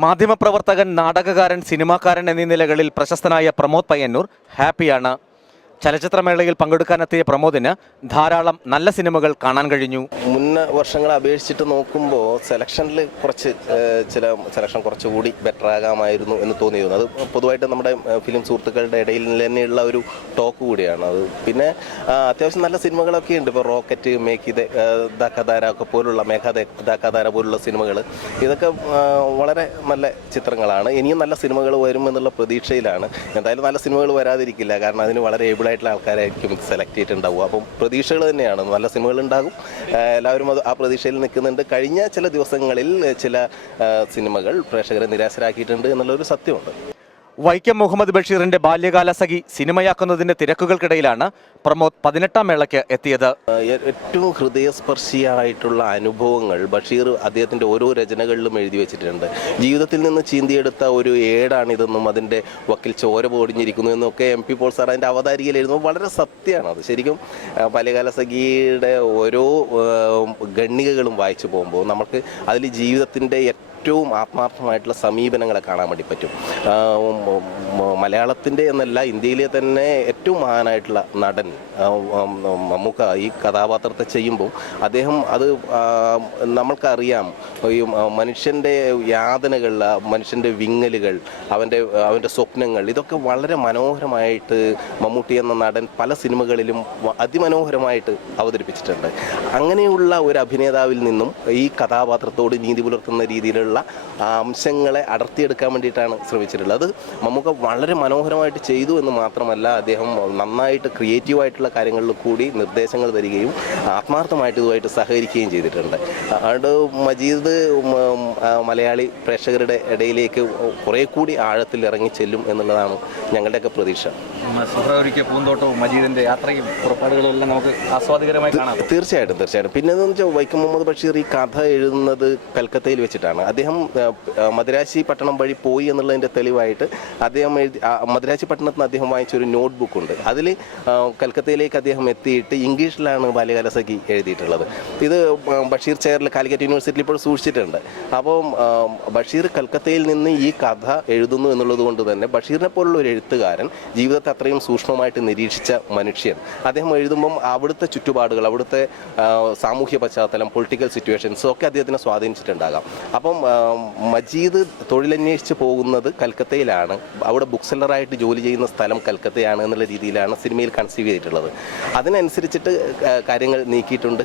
മാധ്യമപ്രവർത്തകൻ, നാടകകാരൻ, സിനിമാക്കാരൻ എന്നീ നിലകളിൽ പ്രശസ്തനായ പ്രമോദ് പയ്യന്നൂർ ഹാപ്പിയാണ്. ചലച്ചിത്രമേളയിൽ പങ്കെടുക്കാനെത്തിയ പ്രമോദിന് ധാരാളം നല്ല സിനിമകൾ കാണാൻ കഴിഞ്ഞു. മുൻ വർഷങ്ങളെ അപേക്ഷിച്ചിട്ട് നോക്കുമ്പോൾ സെലക്ഷനിൽ സെലക്ഷൻ കുറച്ചുകൂടി ബെറ്റർ ആകാമായിരുന്നു എന്ന് തോന്നിയിരുന്നു. അത് പൊതുവായിട്ട് നമ്മുടെ ഫിലിം സുഹൃത്തുക്കളുടെ ഇടയിൽ തന്നെയുള്ള ഒരു ടോക്ക് കൂടിയാണ്. അത് പിന്നെ അത്യാവശ്യം നല്ല സിനിമകളൊക്കെ ഉണ്ട്. ഇപ്പോൾ റോക്കറ്റ്, മേക്ക് ദാക്കാധാര ഒക്കെ പോലുള്ള ദാക്കാധാര പോലുള്ള സിനിമകൾ, ഇതൊക്കെ വളരെ നല്ല ചിത്രങ്ങളാണ്. ഇനിയും നല്ല സിനിമകൾ വരും എന്നുള്ള പ്രതീക്ഷയിലാണ്. എന്തായാലും നല്ല സിനിമകൾ വരാതിരിക്കില്ല, കാരണം അതിന് വളരെ ഏബിളായിട്ടുള്ള ആൾക്കാരായിരിക്കും സെലക്ട് ചെയ്തിട്ടുണ്ടാവുക. അപ്പം പ്രതീക്ഷകൾ തന്നെയാണ്, നല്ല സിനിമകൾ ഉണ്ടാകും. എല്ലാവരും ആ പ്രതീക്ഷയിൽ നിൽക്കുന്നുണ്ട്. കഴിഞ്ഞ ചില ദിവസങ്ങളിൽ ചില സിനിമകൾ പ്രേക്ഷകരെ നിരാശരാക്കിയിട്ടുണ്ട് എന്നുള്ളൊരു സത്യമുണ്ട്. വൈക്കം മുഹമ്മദ് ബഷീറിന്റെ ബാല്യകാല സഖി സിനിമയാക്കുന്നതിന്റെ തിരക്കുകൾക്കിടയിലാണ് പ്രമോദ് 18ാം മേളയ്ക്ക് എത്തിയത്. ഏറ്റവും ഹൃദയസ്പർശിയായിട്ടുള്ള അനുഭവങ്ങൾ ബഷീർ അദ്ദേഹത്തിന്റെ ഓരോ രചനകളിലും എഴുതി വെച്ചിട്ടുണ്ട്. ജീവിതത്തിൽ നിന്ന് ചീന്തിയെടുത്ത ഒരു ഏടാണിതെന്നും അതിന്റെ വക്കിൽ ചോര പൊടിഞ്ഞിരിക്കുന്നു എന്നൊക്കെ MP പോൾ സാർ അതിന്റെ അവതാരികയിൽ എഴുതുമ്പോൾ വളരെ സത്യമാണ്. അത് ശരിക്കും ബാല്യകാല സഖിയുടെ ഓരോ ഖണ്ഡികകളും വായിച്ചു പോകുമ്പോൾ നമുക്ക് അതിൽ ജീവിതത്തിന്റെ ഏറ്റവും ആത്മാർത്ഥമായിട്ടുള്ള സമീപനങ്ങളെ കാണാൻ വേണ്ടി പറ്റും. മലയാളത്തിൻ്റെ എന്നല്ല, ഇന്ത്യയിലെ തന്നെ ഏറ്റവും മഹാനായിട്ടുള്ള നടൻ മമ്മൂക്ക ഈ കഥാപാത്രത്തെ ചെയ്യുമ്പോൾ അദ്ദേഹം അത് നമ്മൾക്കറിയാം, ഈ മനുഷ്യൻ്റെ യാതനകൾ, മനുഷ്യൻ്റെ വിങ്ങലുകൾ, അവൻ്റെ സ്വപ്നങ്ങൾ, ഇതൊക്കെ വളരെ മനോഹരമായിട്ട് മമ്മൂട്ടി എന്ന നടൻ പല സിനിമകളിലും അതിമനോഹരമായിട്ട് അവതരിപ്പിച്ചിട്ടുണ്ട്. അങ്ങനെയുള്ള ഒരു അഭിനേതാവിൽ നിന്നും ഈ കഥാപാത്രത്തോട് നീതി പുലർത്തുന്ന രീതിയിലുള്ള അംശങ്ങളെ അടർത്തിയെടുക്കാൻ വേണ്ടിയിട്ടാണ് ശ്രമിച്ചിട്ടുള്ളത്. അത് മമ്മൂക്ക വളരെ മനോഹരമായിട്ട് ചെയ്തു എന്ന് മാത്രമല്ല, അദ്ദേഹം നന്നായിട്ട് ക്രിയേറ്റീവായിട്ടുള്ള കാര്യങ്ങളിൽ കൂടി നിർദ്ദേശങ്ങൾ തരികയും ആത്മാർത്ഥമായിട്ട് ഇതുമായിട്ട് സഹകരിക്കുകയും ചെയ്തിട്ടുണ്ട്. അതുകൊണ്ട് മജീദ് മലയാളി പ്രേക്ഷകരുടെ ഇടയിലേക്ക് കുറേ കൂടി ആഴത്തിൽ ഇറങ്ങി ചെല്ലും എന്നുള്ളതാണ് ഞങ്ങളുടെയൊക്കെ പ്രതീക്ഷ. പൂന്തോട്ടവും മജീദിന്റെ യാത്രയും പുറപ്പാടുകളും എല്ലാം നമുക്ക് ആസ്വാദികരമായി കാണാം. തീർച്ചയായിട്ടും. പിന്നെ എന്ന് വെച്ചാൽ വൈക്കം മുഹമ്മദ് ബഷീർ ഈ കഥ എഴുതുന്നത് കൽക്കത്തയിൽ വെച്ചിട്ടാണ്. അദ്ദേഹം മദ്രാശി പട്ടണം വഴി പോയി എന്നുള്ളതിൻ്റെ തെളിവായിട്ട് അദ്ദേഹം മദ്രാശി പട്ടണത്തിൽ നിന്ന് അദ്ദേഹം വാങ്ങിച്ചൊരു നോട്ട് ബുക്ക് ഉണ്ട്. അതിൽ കൽക്കത്തയിലേക്ക് അദ്ദേഹം എത്തിയിട്ട് ഇംഗ്ലീഷിലാണ് ബാല്യകാല സഖി എഴുതിയിട്ടുള്ളത്. ഇത് ബഷീർ ചെയറിൽ കാലിക്കറ്റ് യൂണിവേഴ്സിറ്റിയിൽ ഇപ്പോൾ സൂക്ഷിച്ചിട്ടുണ്ട്. അപ്പോൾ ബഷീർ കൽക്കത്തയിൽ നിന്ന് ഈ കഥ എഴുതുന്നു എന്നുള്ളത് കൊണ്ട് തന്നെ ബഷീറിനെ പോലുള്ള ഒരു എഴുത്തുകാരൻ, ജീവിതത്തെ അത്രയും സൂക്ഷ്മമായിട്ട് നിരീക്ഷിച്ച മനുഷ്യൻ, അദ്ദേഹം എഴുതുമ്പം അവിടുത്തെ ചുറ്റുപാടുകൾ, അവിടുത്തെ സാമൂഹ്യ പശ്ചാത്തലം, പൊളിറ്റിക്കൽ സിറ്റുവേഷൻസും ഒക്കെ അദ്ദേഹത്തിനെ സ്വാധീനിച്ചിട്ടുണ്ടാകാം. അപ്പം മജീദ് തൊഴിലന്വേഷിച്ച് പോകുന്നത് കൽക്കത്തയിലാണ്, അവിടെ ബുക്ക് സെല്ലറായിട്ട് ജോലി ചെയ്യുന്ന സ്ഥലം കൽക്കത്തയാണ് എന്നുള്ള രീതിയിലാണ് സിനിമയിൽ കൺസീവ് ചെയ്തിട്ടുള്ളത്. അതിനനുസരിച്ചിട്ട് കാര്യങ്ങൾ നീക്കിയിട്ടുണ്ട്.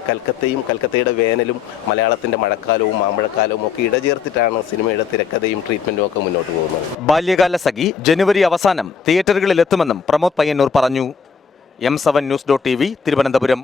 കൽക്കത്തയുടെ വേനലും മലയാളത്തിൻ്റെ മഴക്കാലവും മാമ്പഴക്കാലവും ഒക്കെ ഇടചേർത്തിട്ടാണ് സിനിമയുടെ തിരക്കഥയും ട്രീറ്റ്മെൻറ്റും ഒക്കെ മുന്നോട്ട് പോകുന്നത്. ബാല്യകാല സഖി ജനുവരി അവസാനം തിയേറ്ററുകളിൽ എത്തുമെന്നും പ്രമോദ് പയ്യന്നൂർ പറഞ്ഞു. M7 News.TV, Thiruvananthapuram.